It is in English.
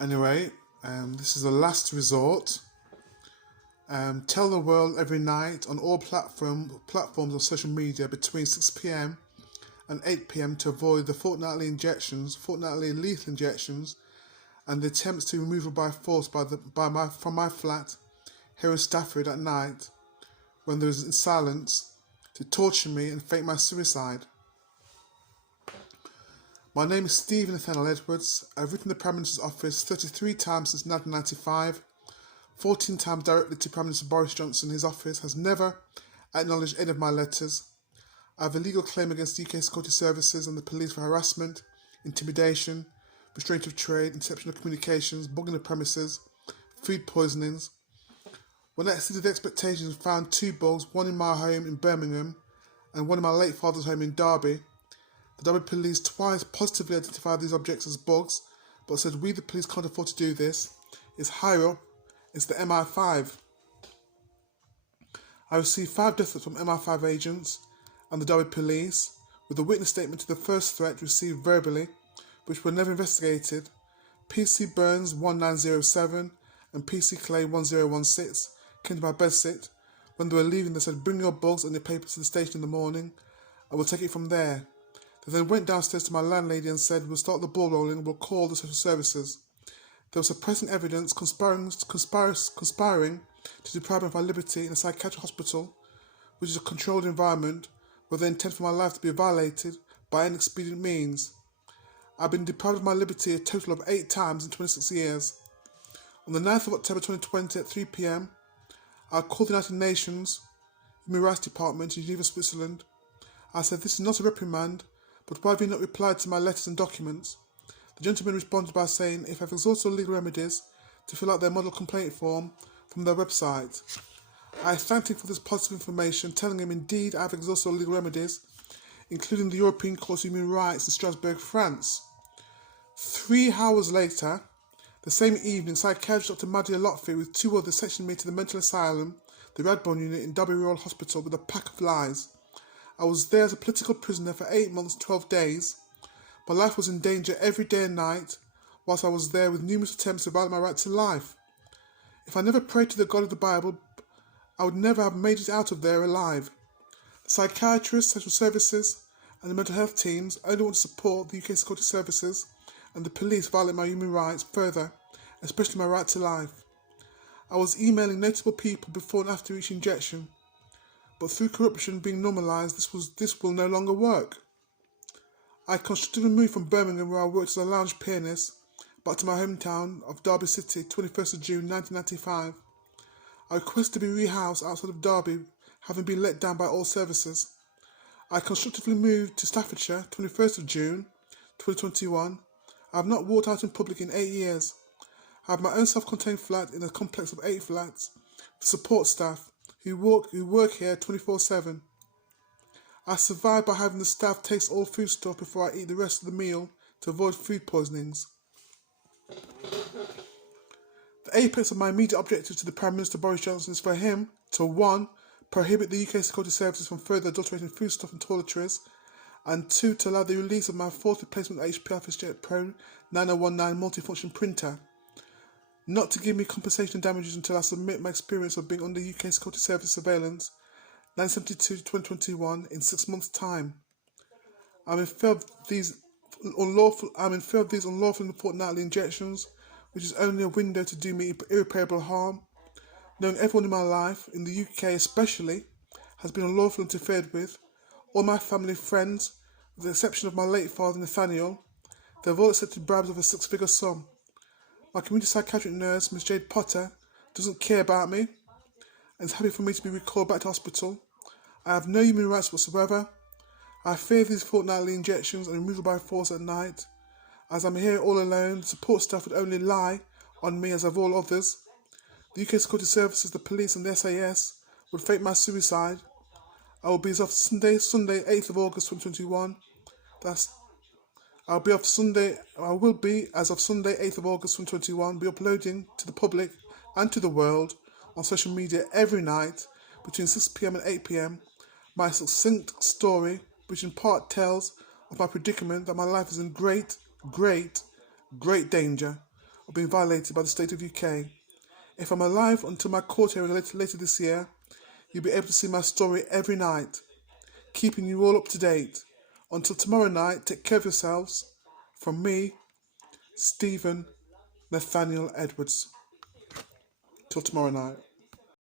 Anyway, this is a last resort. Tell the world every night on all platforms of social media between 6 p.m. and 8 p.m. to avoid the fortnightly lethal injections, and the attempts to removal by force from my flat here in Stafford at night, when there is in silence, to torture me and fake my suicide. My name is Stephen Nathaniel Edwards. I've written to the Prime Minister's office 33 times since 1995, 14 times directly to Prime Minister Boris Johnson. His office has never acknowledged any of my letters. I have a legal claim against the UK Security Services and the police for harassment, intimidation, restraint of trade, interception of communications, bugging the premises, food poisonings. When I exceeded the expectations and found 2 bugs, one in my home in Birmingham and one in my late father's home in Derby, the Derby police twice positively identified these objects as bugs, but said we the police can't afford to do this. It's higher up, it's the MI5. I received 5 death threats from MI5 agents and the Derby police, with a witness statement to the first threat received verbally, which were never investigated. PC Burns 1907 and PC Clay 1016 came to my bedsit. When they were leaving, they said, "Bring your bugs and your papers to the station in the morning, and we'll take it from there." They then went downstairs to my landlady and said, "We'll start the ball rolling, we'll call the social services." There was suppressing evidence conspiring to deprive me of my liberty in a psychiatric hospital, which is a controlled environment where they intend for my life to be violated by inexpedient means. I've been deprived of my liberty a total of 8 times in 26 years. On the 9th of October 2020 at 3 p.m, I called the United Nations Human Rights Department in Geneva, Switzerland. I said, "This is not a reprimand, but why have you not replied to my letters and documents?" The gentleman responded by saying, if I've exhausted all legal remedies, to fill out their model complaint form from their website. I thanked him for this positive information, telling him indeed I have exhausted all legal remedies, including the European Court of Human Rights in Strasbourg, France. 3 hours later, the same evening, psychiatrist Dr. Madia Lotfi with 2 others sectioned me to the mental asylum, the Radbourne unit in Derby Royal Hospital, with a pack of lies. I was there as a political prisoner for 8 months and 12 days. My life was in danger every day and night, whilst I was there with numerous attempts to violate my right to life. If I never prayed to the God of the Bible, I would never have made it out of there alive. The psychiatrists, social services, and the mental health teams only want to support the UK Security Services and the police violate my human rights further, especially my right to life. I was emailing notable people before and after each injection, but through corruption being normalised, this will no longer work. I constructively moved from Birmingham, where I worked as a lounge pianist, back to my hometown of Derby City, 21st of June 1995. I requested to be rehoused outside of Derby, having been let down by all services. I constructively moved to Staffordshire, 21st of June 2021. I have not walked out in public in 8 years. I have my own self-contained flat in a complex of 8 flats, with support staff who work here 24/7. I survive by having the staff taste all food stuff before I eat the rest of the meal to avoid food poisonings. The apex of my immediate objective to the Prime Minister Boris Johnson is for him to 1. Prohibit the UK Security Services from further adulterating foodstuff and toiletries, and 2. To allow the release of my 4th replacement HP OfficeJet Pro 9019 multifunction printer. Not to give me compensation and damages until I submit my experience of being under UK Security Service surveillance 1972 to 2021 in 6 months' time. I'm in fear of these unlawful and fortnightly injections, which is only a window to do me irreparable harm. Knowing everyone in my life, in the UK especially, has been unlawfully interfered with. All my family friends, with the exception of my late father Nathaniel, they've all accepted bribes of a 6-figure sum. My community psychiatric nurse, Miss Jade Potter, doesn't care about me and is happy for me to be recalled back to hospital. I have no human rights whatsoever. I fear these fortnightly injections and removal by force at night. As I'm here all alone, the support staff would only lie on me as have all others. The UK Security Services, the police and the SAS would fake my suicide. I will be as of Sunday 8th of August 2021. I will be, as of Sunday 8th of August 2021, be uploading to the public and to the world on social media every night between 6 p.m. and 8 p.m. my succinct story, which in part tells of my predicament that my life is in great danger. or being violated by the state of UK. If I'm alive until my court hearing later this year, you'll be able to see my story every night, keeping you all up to date. Until tomorrow night, take care of yourselves. From me, Stephen Nathaniel Edwards. Till tomorrow night.